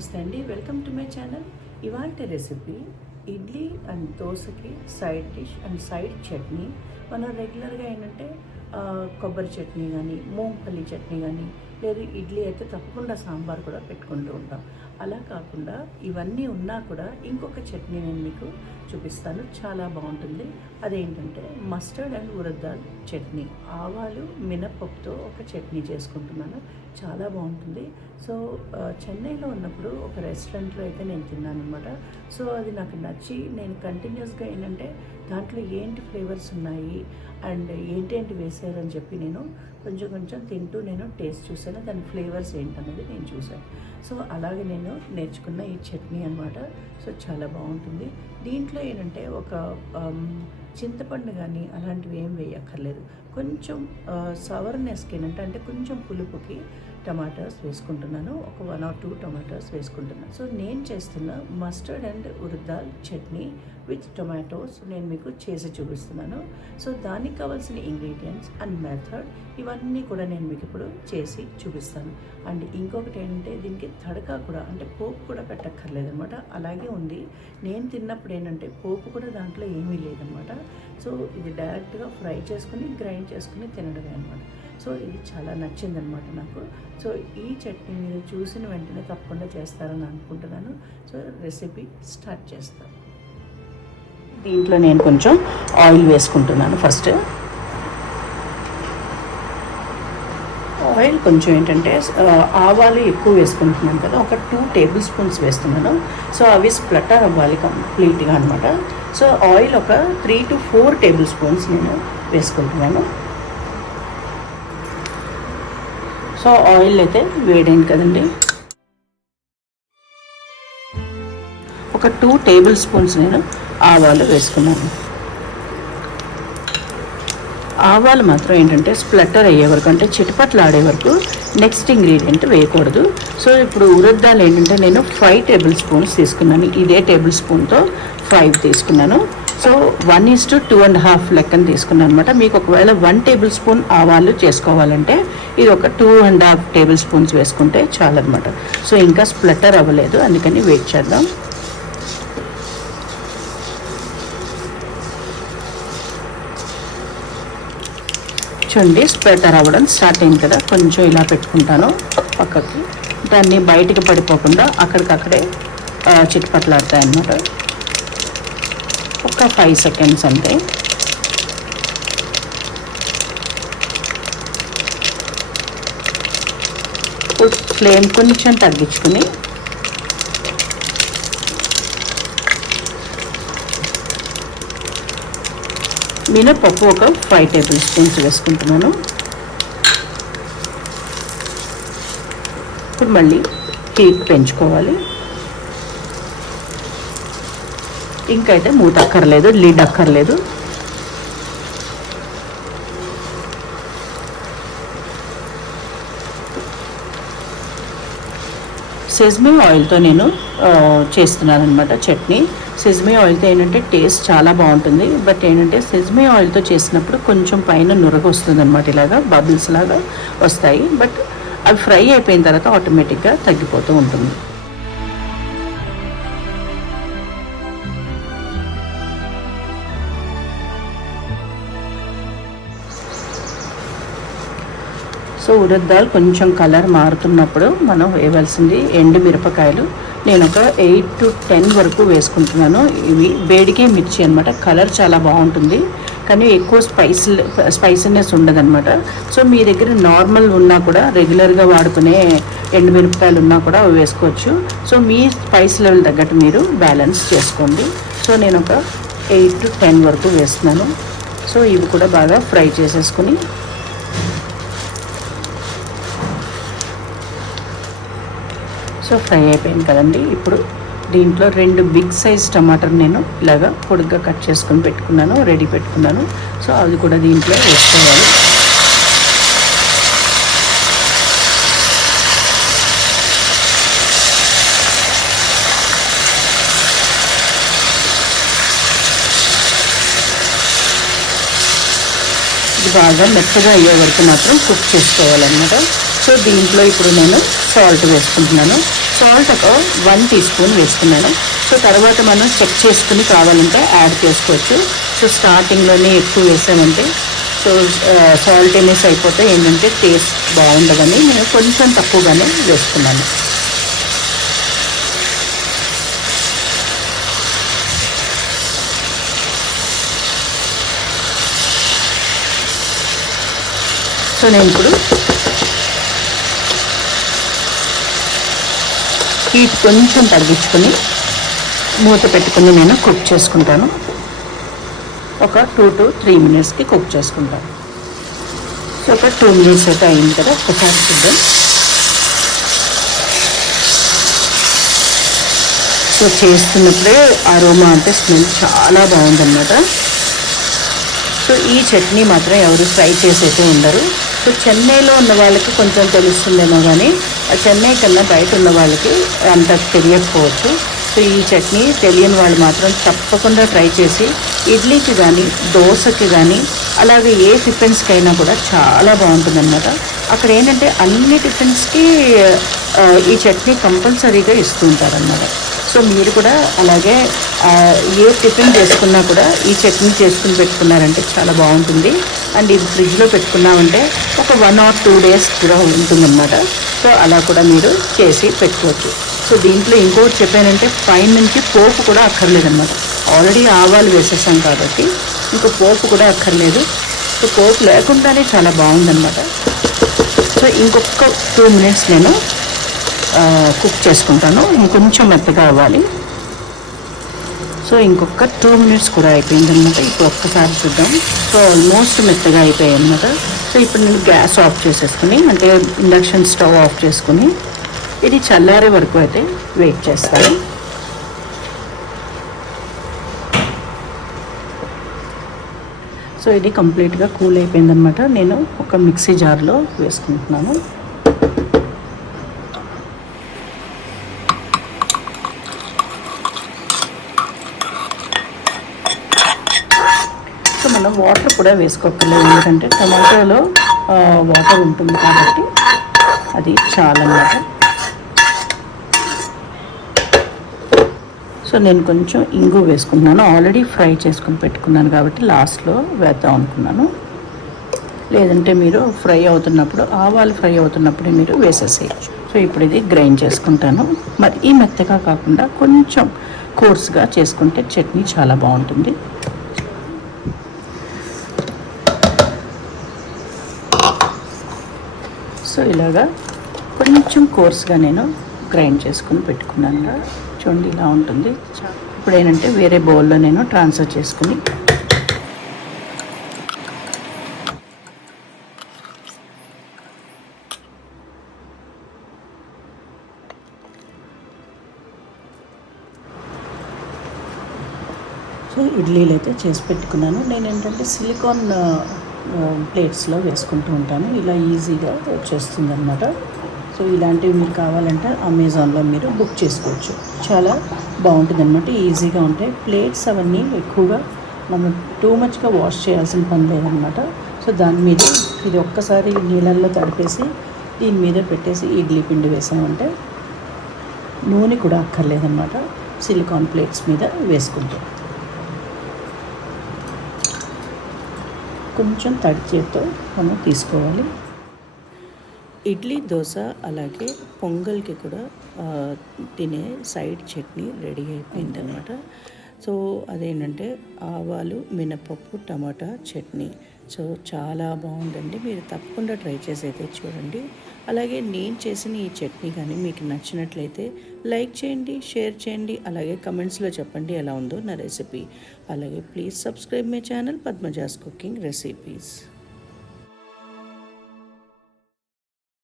నమస్తే అండి, welcome to my channel. ఇవాల్టి రెసిపీ ఇడ్లీ అండ్ దోశకి side dish and side chutney. మనం రెగ్యులర్గా ఏంటంటే కొబ్బరి చట్నీ కానీ మూంగపల్లి చట్నీ కానీ లేదు ఇడ్లీ అయితే తప్పకుండా సాంబార్ కూడా పెట్టుకుంటూ ఉంటాం. అలా కాకుండా ఇవన్నీ ఉన్నా కూడా ఇంకొక చట్నీ నేను మీకు చూపిస్తాను, చాలా బాగుంటుంది. అదేంటంటే మస్టర్డ్ అండ్ ఉరద్ దాల్ చట్నీ. ఆవాలు మినపప్పుతో ఒక చట్నీ చేసుకుంటున్నాను, చాలా బాగుంటుంది. సో చెన్నైలో ఉన్నప్పుడు ఒక రెస్టారెంట్లో అయితే నేను తిన్నాను అనమాట. సో అది నాకు నచ్చి నేను కంటిన్యూస్గా ఏంటంటే దాంట్లో ఏంటి ఫ్లేవర్స్ ఉన్నాయి అండ్ ఏంటేంటి వేసారని చెప్పి నేను కొంచెం తింటూ నేను టేస్ట్ చూసాను, దాని ఫ్లేవర్స్ ఏంటనేది నేను చూసాను. సో అలాగే నేను నేర్చుకున్న ఈ చట్నీ అనమాట. సో చాలా బాగుంటుంది. దీంట్లో ఏంటంటే ఒక చింతపండు కానీ అలాంటివి ఏం వేయక్కర్లేదు. కొంచెం సవర్నెస్కి ఏంటంటే అంటే కొంచెం పులుపుకి టమాటాస్ వేసుకుంటున్నాను, ఒక 1 or 2 టమాటాస్ వేసుకుంటున్నాను. సో నేను చేస్తున్న mustard and urad dal chutney with tomatoes నేను మీకు చేసి చూపిస్తున్నాను. సో దానికి కావాల్సిన ఇంగ్రీడియంట్స్ అండ్ మెథడ్ ఇవన్నీ కూడా నేను మీకు ఇప్పుడు చేసి చూపిస్తాను. అండ్ ఇంకొకటి ఏంటంటే దీనికి తడకా కూడా అంటే పోపు కూడా పెట్టక్కర్లేదనమాట, అలాగే ఉంది. నేను తిన్నప్పుడు ఏంటంటే పోపు కూడా దాంట్లో ఏమీ లేదనమాట. సో ఇది డైరెక్ట్గా ఫ్రై చేసుకుని గ్రైండ్ చేసుకుని తినడమే అనమాట. సో ఇది చాలా నచ్చిందనమాట నాకు. సో ఈ చట్నీ మీరు చూసిన వెంటనే తప్పకుండా చేస్తారని అనుకుంటున్నాను. సో రెసిపీ స్టార్ట్ చేస్తాను. దీంట్లో నేను కొంచెం ఆయిల్ వేసుకుంటున్నాను. ఫస్ట్ ఆయిల్ కొంచెం ఏంటంటే ఆవాలు ఎక్కువ వేసుకుంటున్నాను కదా, ఒక 2 టేబుల్ స్పూన్స్ వేస్తున్నాను. సో అవి స్ప్లటర్ అవ్వాలి కంప్లీట్గా అనమాట. సో ఆయిల్ ఒక 3 to 4 టేబుల్ స్పూన్స్ నేను వేసుకుంటున్నాను. సో ఆయిల్ అయితే వేడైంది కదండి, ఒక 2 టేబుల్ స్పూన్స్ నేను ఆవాలు వేసుకున్నాను. ఆవాలు మాత్రం ఏంటంటే స్ప్లటర్ అయ్యే వరకు అంటే చిటపట్లు ఆడే వరకు నెక్స్ట్ ఇంగ్రీడియంట్ వేయకూడదు. సో ఇప్పుడు ఉరద్ దాల్ ఏంటంటే నేను 5 టేబుల్ స్పూన్స్ తీసుకున్నాను, ఇదే టేబుల్ స్పూన్తో 5 తీసుకున్నాను. సో 1:2.5 లెక్కన తీసుకున్నాను అనమాట. మీకు ఒకవేళ 1 టేబుల్ స్పూన్ ఆవాలు చేసుకోవాలంటే ఇది ఒక 2.5 టేబుల్ స్పూన్స్ వేసుకుంటే చాలన్నమాట. సో ఇంకా స్ప్లటర్ అవ్వలేదు, అందుకని వెయిట్ చేద్దాం. చూడండి స్ప్లటర్ అవ్వడం స్టార్ట్ అయింది కదా, కొంచెం ఇలా పెట్టుకుంటాను పక్కకి, దాన్ని బయటికి పడిపోకుండా అక్కడికక్కడే చిట్పట్లాడతాయి అన్నమాట. ఒక 5 seconds అంతే. ఇప్పుడు ఫ్లేమ్ కొంచెం తగ్గించుకుని మినపప్పు ఒక 5 టేబుల్ స్పూన్స్ వేసుకుంటున్నాను. ఇప్పుడు మళ్ళీ హీట్ పెంచుకోవాలి. ఇంకైతే మూత అక్కర్లేదు, లిడ్ అక్కర్లేదు. సెజ్మీ ఆయిల్తో నేను చేస్తున్నాను అనమాట చట్నీ. సెజ్మీ ఆయిల్తో ఏంటంటే టేస్ట్ చాలా బాగుంటుంది. బట్ ఏంటంటే సెజ్మీ ఆయిల్తో చేసినప్పుడు కొంచెం పైన నురగ వస్తుంది అనమాట, ఇలాగా బబుల్స్ లాగా వస్తాయి. బట్ అవి ఫ్రై అయిపోయిన తర్వాత ఆటోమేటిక్గా తగ్గిపోతూ ఉంటుంది. సో ఉరద్ దాల్ కొంచెం కలర్ మారుతున్నప్పుడు మనం వేయవలసింది ఎండు మిరపకాయలు. నేను ఒక 8 to 10 వరకు వేసుకుంటున్నాను. ఇవి బేడికే మిర్చి అనమాట, కలర్ చాలా బాగుంటుంది కానీ ఎక్కువ స్పైసీనెస్ ఉండదన్నమాట. సో మీ దగ్గర నార్మల్ ఉన్నా కూడా రెగ్యులర్గా వాడుకునే ఎండు మిరపకాయలు ఉన్నా కూడా అవి వేసుకోవచ్చు. సో మీ స్పైస్ లెవెల్ తగ్గట్టు మీరు బ్యాలెన్స్ చేసుకోండి. సో నేను ఒక 8 to 10 వరకు వేస్తున్నాను. సో ఇవి కూడా బాగా ఫ్రై చేసేసుకుని సో ఫ్రై అయిపోయింది కదండి. ఇప్పుడు దీంట్లో 2 బిగ్ సైజ్ టమాటాలు నేను ఇలాగా పొడుగ్గా కట్ చేసుకొని పెట్టుకున్నాను, రెడీ పెట్టుకున్నాను. సో అది కూడా దీంట్లో వేసుకోవాలి. ఇది బాగా మెత్తగా అయ్యే వరకు మాత్రం కుక్ చేసుకోవాలన్నమాట. సో దీంట్లో ఇప్పుడు నేను సాల్ట్ వేసుకుంటున్నాను. సాల్ట్ ఒక 1 టీ స్పూన్ వేసుకున్నాను. సో తర్వాత మనం చెక్ చేసుకుని కావాలంటే యాడ్ చేసుకోవచ్చు. సో స్టార్టింగ్లోనే ఎక్కువ వేసామంటే సో సాల్టీనెస్ అయిపోతే ఏంటంటే టేస్ట్ బాగుండదని నేను కొంచెం తక్కువగానే వేసుకున్నాను. సో నేను ఇప్పుడు హీట్ కొంచెం తగ్గించుకొని మూత పెట్టుకుని నేను కుక్ చేసుకుంటాను. ఒక 2 to 3 minutesకి కుక్ చేసుకుంటాను. సో ఒక 2 minutes అయితే అయింది కదా, ఒకసారి చూద్దాం. సో చేస్తున్నప్పుడే అరోమా అంటే స్మెల్ చాలా బాగుందన్నమాట. సో ఈ చట్నీ మాత్రం ఎవరు ఫ్రై చేసేసి ఉండరు. సో చెన్నైలో ఉన్న వాళ్ళకి కొంచెం తెలుస్తుందేమో కానీ చెన్నై కన్నా బయట ఉన్న వాళ్ళకి అంత తెలియకపోవచ్చు. సో ఈ చట్నీ తెలియని వాళ్ళు మాత్రం తప్పకుండా ట్రై చేసి ఇడ్లీకి కానీ దోశకి కానీ అలాగే ఏ టిఫిన్స్కైనా కూడా చాలా బాగుంటుందన్నమాట. అక్కడ ఏంటంటే అన్ని టిఫిన్స్కి ఈ చట్నీ కంపల్సరీగా ఇస్తూ ఉంటారన్నమాట. సో మీరు కూడా అలాగే ఏ టిఫిన్ చేసుకున్నా కూడా ఈ చట్నీ చేసుకుని పెట్టుకున్నారంటే చాలా బాగుంటుంది. అండ్ ఇది ఫ్రిడ్జ్లో పెట్టుకున్నామంటే ఒక 1 or 2 days కూడా ఉంటుందన్నమాట. సో అలా కూడా మీరు చేసి పెట్టుకోవచ్చు. సో దీంట్లో ఇంకోటి చెప్పానంటే పైన నుంచి పోపు కూడా అక్కర్లేదన్నమాట. ఆల్రెడీ ఆవాలు వేసేసాం కాబట్టి ఇంకా పోపు కూడా అక్కర్లేదు. సో పోపు లేకుండానే చాలా బాగుందన్నమాట. సో ఇంకొక 2 minutes నేను కుక్ చేసుకుంటాను. ఇంకొంచెం మెత్తగా అవ్వాలి. సో ఇంకొక 2 minutes కూడా అయిపోయిందన్నమాట. ఇప్పుడు ఒక్కసారి చూద్దాం. సో ఆల్మోస్ట్ మెత్తగా అయిపోయాయి అన్నమాట. సో ఇప్పుడు నేను గ్యాస్ ఆఫ్ చేసేసుకుని అంటే ఇండక్షన్ స్టవ్ ఆఫ్ చేసుకుని ఇది చల్లారే వరకు అయితే వెయిట్ చేస్తాను. సో ఇది కంప్లీట్గా కూల్ అయిపోయిందనమాట. నేను ఒక మిక్సీ జార్లో వేసుకుంటున్నాను. సో మనం వాటర్ కూడా వేసుకోక్కర్లేదు, ఎందుకంటే టమాటోలో వాటర్ ఉంటుంది కాబట్టి అది చాలా అన్నమాట. సో నేను కొంచెం ఇంగు వేసుకున్నాను. ఆల్రెడీ ఫ్రై చేసుకుని పెట్టుకున్నాను కాబట్టి లాస్ట్లో వేద్దాం అనుకున్నాను. లేదంటే మీరు ఫ్రై అవుతున్నప్పుడు ఆవాలు ఫ్రై అవుతున్నప్పుడే మీరు వేసేసేయచ్చు. సో ఇప్పుడు ఇది గ్రైండ్ చేసుకుంటాను. మరి ఈ మెత్తగా కాకుండా కొంచెం కోర్స్గా చేసుకుంటే చట్నీ చాలా బాగుంటుంది. సో ఇలాగా కొంచెం కోర్స్గా నేను గ్రైండ్ చేసుకుని పెట్టుకున్నాను. చూడండి ఇలా ఉంటుంది. ఇప్పుడు ఏంటంటే వేరే బౌల్లో నేను ట్రాన్స్ఫర్ చేసుకుని సో ఇడ్లీలు అయితే చేసి పెట్టుకున్నాను. నేను ఏంటంటే సిలికాన్ ప్లేట్స్లో వేసుకుంటూ ఉంటాను. ఇలా ఈజీగా వచ్చేస్తుంది అన్నమాట. సో ఇలాంటివి మీరు కావాలంటే అమెజాన్లో మీరు బుక్ చేసుకోవచ్చు. చాలా బాగుంటుంది అన్నమాట. ఈజీగా ఉంటాయి. ప్లేట్స్ అవన్నీ ఎక్కువగా మనం టూ మచ్గా వాష్ చేయాల్సిన పని లేదనమాట. సో దాని మీద ఇది ఒక్కసారి నీళ్ళల్లో తడిపేసి దీని మీద పెట్టేసి ఇడ్లీ పిండి వేసామంటే నూనె కూడా అక్కర్లేదన్నమాట. సిలికాన్ ప్లేట్స్ మీద వేసుకుంటాం. కొంచెం తడి చేతితో మనం తీసుకోవాలి. ఇడ్లీ, దోశ అలాగే పొంగల్కి కూడా తినే సైడ్ చట్నీ రెడీ అయిపోయిందనమాట. సో అదేంటంటే ఆవాలు, మినపప్పు, టమాటా చట్నీ. సో చాలా బాగుందండి. మీరు తప్పకుండా ట్రై చేసి అయితే చూడండి. అలాగే నేను చేసిన ఈ చట్నీ కానీ మీకు నచ్చినట్లయితే లైక్ చేయండి, షేర్ చేయండి, అలాగే కమెంట్స్లో చెప్పండి ఎలా ఉందో నా రెసిపీ. అలాగే please subscribe my channel Padmaja's cooking recipes.